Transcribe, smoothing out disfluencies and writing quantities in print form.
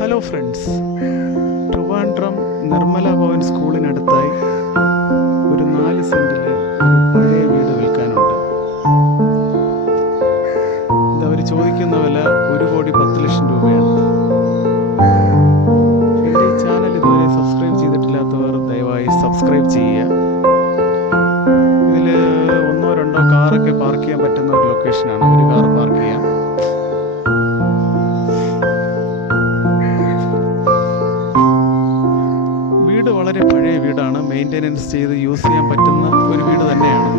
Hello friends, Trivandrum Nirmala Bhavan സ്കൂളിനടുത്തായി ഒരു 4 സെൻറ്റിൽ ഒരു പഴയ വീട് വിൽക്കാനുണ്ട്. ഇതവർ ചോദിക്കുന്ന വില 1,10,00,000 രൂപയാണ്. എൻ്റെ ഈ ചാനൽ ഇതുവരെ സബ്സ്ക്രൈബ് ചെയ്തിട്ടില്ലാത്തവർ ദയവായി സബ്സ്ക്രൈബ് ചെയ്യുക. ഇതിൽ 1-2 കാറൊക്കെ പാർക്ക് ചെയ്യാൻ പറ്റുന്ന ഒരു ലൊക്കേഷനാണ്. ഒരു കാർ പാർക്ക് ചെയ്യാം. വീട് വളരെ പഴയ വീടാണ്. മെയിൻ്റെനൻസ് ചെയ്ത് യൂസ് ചെയ്യാൻ പറ്റുന്ന ഒരു വീട് തന്നെയാണ്.